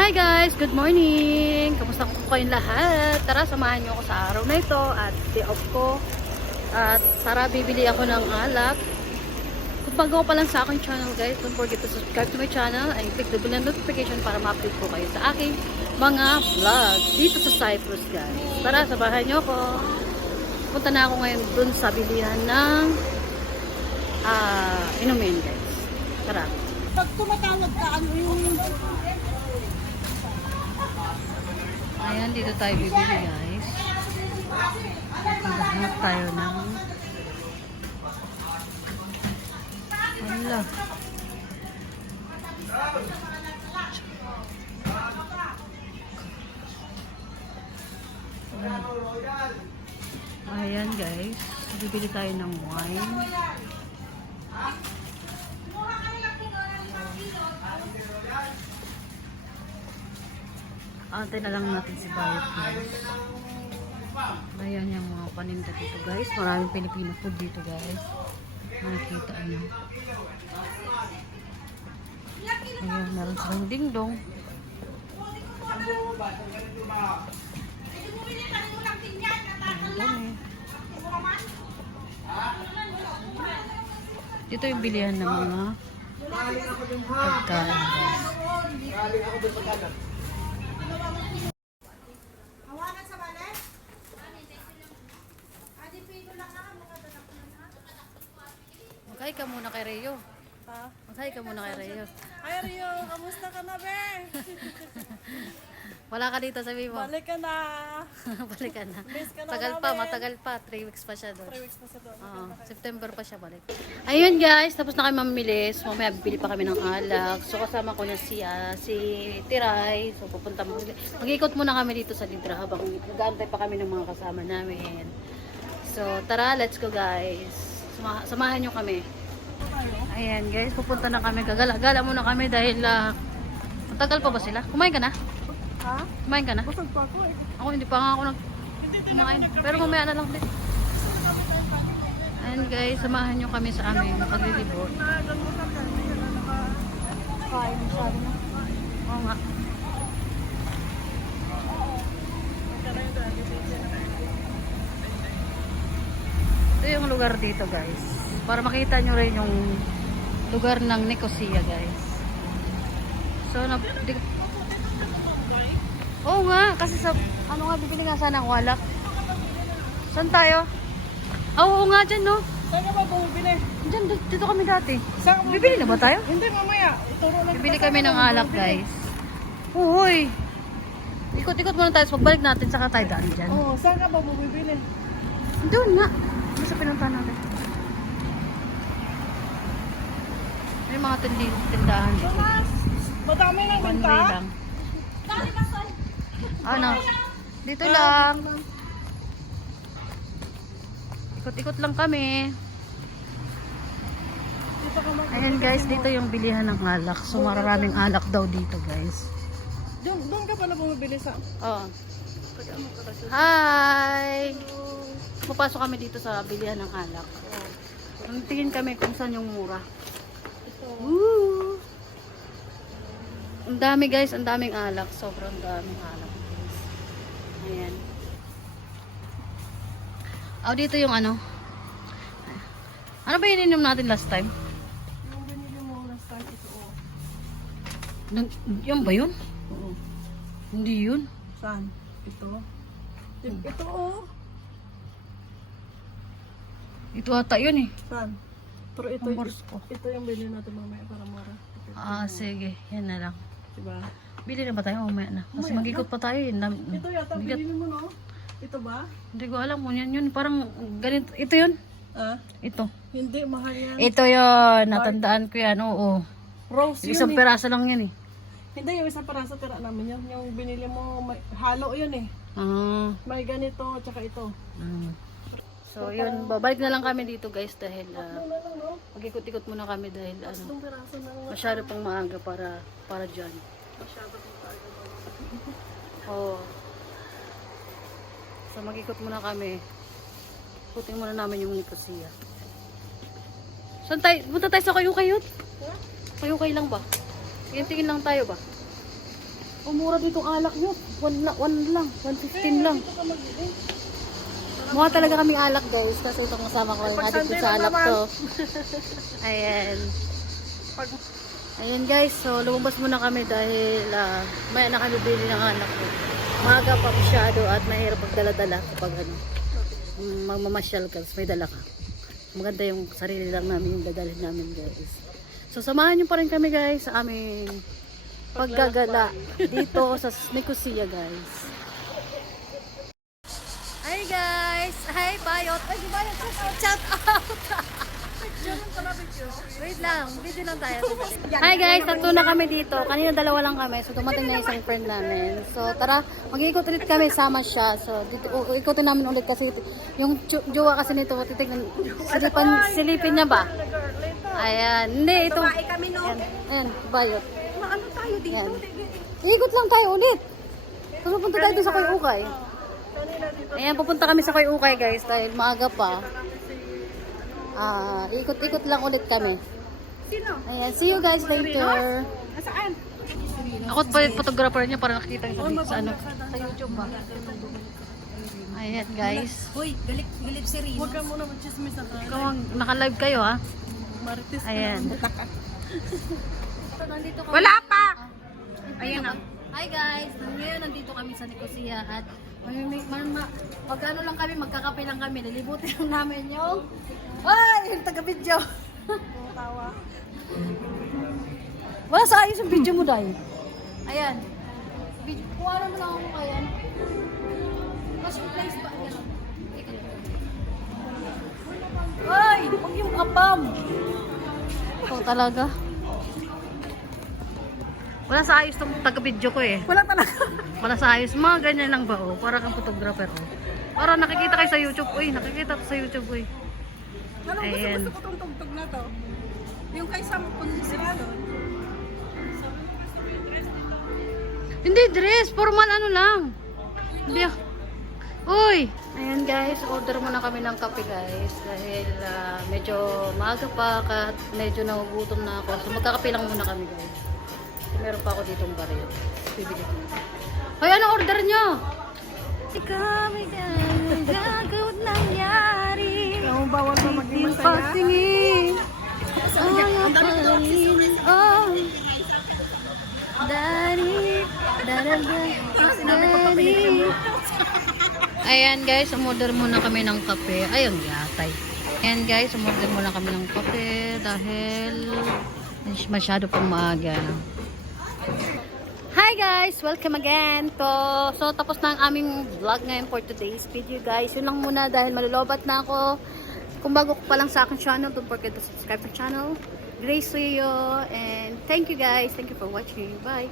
Hi guys! Good morning! Kamusta po kayong lahat? Tara, samahan niyo ako sa araw na ito at day off ko. At tara, bibili ako ng alak. Kung bago pa lang sa aking channel guys, don't forget to subscribe to my channel and click the bell notification para ma-update po kayo sa aking mga vlog dito sa Cyprus guys. Tara, samahan niyo ako. Punta na ako ngayon dun sa bilihan ng inumin guys. Tara. Pag tumatawag ka, ano yung... Ayan, dito tayo bibili guys. Maghanap tayo ng... Wala. Ayan guys. Bibili tayo ng wine. Antay na lang natin si Bayot guys. Ayan yung mga paninda dito guys. Maraming Filipino food dito guys. Makikita nyo. Ayan, meron silang dingdong. Ayan, dito yung bilihan ng mga pagkain guys. Maghay ka muna kay Reo. Ha? Maghay ka muna kay Reo. Ay, Rio, kamusta ka na, be? Wala ka dito, sabi mo. Balik ka na. Balik ka na. Miss ka na Tagal pa, namin. matagal pa. 3 weeks pa siya doon. 3 weeks pa sa doon. Oo, September pa siya balik. Ayun guys, tapos na kayo mamili. So mamaya bibili pa kami ng alak. So kasama ko na si Tiray. So pupunta mo. Mag-ikot muna kami dito sa Lidra habang nag-aantay pa kami ng mga kasama namin. So tara, let's go guys. Samahan nyo kami. Ayan guys, pupunta na kami. Gagala muna kami dahil matagal pa ba sila? Kumain ka na? Ha? Kumain ka na? Busog pa ako eh. Ako hindi pa nga ako kumain. Pero mamaya na lang din. Ayan guys, samahan nyo kami sa aming paglilibot. Kain masyado na. Oo nga. Ito yung lugar dito guys. Para makita nyo rin yung lugar ng Nicosia guys. So, oo nga, kasi sa, ano nga, bibili nga sana ang walak. Saan tayo? Oo nga dyan no. Saan ka ba bumibili? Dyan, dito kami dati. Saan ka Bibili na ba tayo? Hindi, mamaya. Ituro na Bibili kita kami saan ng ka alak bumibili. guys. Uy! Ikot-ikot muna tayo. Pagbalik natin, saka tayo daan dyan. Oo, saan ka ba bumibili? Doon nga. Ano sa pinuntahan natin? May mga tindahan dito. Tomas, madami ng One benta. way lang. Ano? Dito lang. Ikot-ikot lang kami. Dito ka mag- Ayan guys, dito yung bilihan ng alak. So maraming alak daw dito guys. Doon ka pala bumibili sa... Oo. Hi! Papasok kami dito sa bilihan ng alak. Tingin kami kung saan yung mura. Woo! Ang dami guys, ang daming alak. Sobrang daming alak guys. Ayan. Oh, dito yung ano. Ano ba ininom natin last time? Yung binili mo last time, ito oh. Yan ba yun? Oo. Hindi yun. Saan? Ito? Ito oh. Ito ata yun eh. Saan? Pero ito, Ang bourse ko. ito yung bilhin natin mamaya para mura. Sige. Yan na lang. Diba? Bili na ba tayo? Mamaya na. Kasi Mamaya mag-ikot pa tayo eh. Ito yata Bigat. bilhin mo no? Ito ba? Hindi ko alam kung yan yun. Parang ganito. Ito yun. Ah? Ito. Hindi, mahal yan. Ito yun. Natandaan ko yan. Oo. Rose yun Isang eh. peraso lang yan eh. Hindi, yung isang paraso tira namin yun. Yung binili mo, halo yun eh. Ah. May ganito, tsaka ito. So yun. Babalik na lang kami dito guys dahil Ano na lang no? mag-ikot-ikot muna kami dahil Itong piraso na lang. masyado pang maaga para dyan. Masyado kong tayo. Oo. So mag-ikot muna kami. Putin muna namin yung Nicosia. Saan tayo? Punta tayo sa Kayukay yun? Kayukay lang ba? Tingin lang tayo ba? Umura dito ang alak nyo. 1 lang. 115 lang. Mukha talaga kaming alak guys. Kasi itong kasama ko yung addict sa alak to. Ayan. Ayan guys. So lumabas muna kami dahil may na kami bili ng anak ko. Maaga pa masyado at mahirap magdala-dala kapag magmamasyal ka. May dala ka. Maganda yung sarili lang namin yung dadalhin namin guys. So samahan nyo pa rin kami guys sa aming paggagala dito sa Nicosia guys. Hi guys! Hi Bayot! Ay, Bayot! Shout out! Wait lang, video lang tayo. Hi guys, tatlo na kami dito. Kanina dalawa lang kami. So dumating na isang friend namin. So tara, mag-iikot ulit kami, sama siya. So dito, ikotin namin ulit kasi yung jowa kasi nito, titignan, silipin niya ba? Ayan, hindi, ito. Ayan, Bayot. Ano tayo dito? Ayan. Ikot lang tayo ulit. So pupunta tayo dito sa Koy-Ukay. Ayan, pupunta kami sa Koy-Ukay guys dahil maaga pa. Ikot-ikot lang ulit kami. Sino? Ayan, see you guys later. Saan? Ako pa yung photographer niya para nakita niyo sa ano. Sa YouTube ba? Ayan guys. Hoy, galit si Rino. Huwag ka muna mag-chismis na tayo. Ikaw ang naka-live kayo ha. Marites ka Ayan. lang. Wala pa! Ayan na. Hi guys, ngayon nandito kami sa Nicosia at pag ano lang kami, magkakape lang kami, nilibutin lang namin yung yung taga-video. Tawa. Wala sa ayos yung video mo dahil. Ayan. Kuha naman lang ako kaya. Tapos yung place pa. Ayan. Ay! Huwag yung kapam! Oh, talaga. Wala sa ayos tong taga-video ko eh. Wala talaga. Wala sa ayos. Mga ganyan lang ba oh? Para kang photographer oh. Para nakikita kayo sa YouTube. Uy, nakikita ko sa YouTube uy. Anong Ayan. gusto ko tong tugtog na to? Yung kay Sam Pundisira doon. Hindi dress, formal ano lang. Hindi. Uy, ayan guys, order muna kami ng kape guys dahil medyo maaga pa at medyo nagugutom na ako. So magkakape lang muna kami guys. Meron pa ako ditong baril. Bibili ko. Hoy, ano order nyo? Kami gagawin nangyari. Kung bawal pa maging masaya. Patingin. Ayapain. Oh. Dari. Ayan guys, umorder muna kami ng kape. Ayun, yatay. Ayan guys, umorder muna kami ng kape dahil masyado pang maaga. Hi guys! Welcome again to... So tapos na ang aming vlog ngayon for today's video guys. Yun lang muna dahil malulobat na ako. Kung bago ko pa lang sa aking channel, don't forget to subscribe to channel. Grace Rio and thank you guys. Thank you for watching. Bye!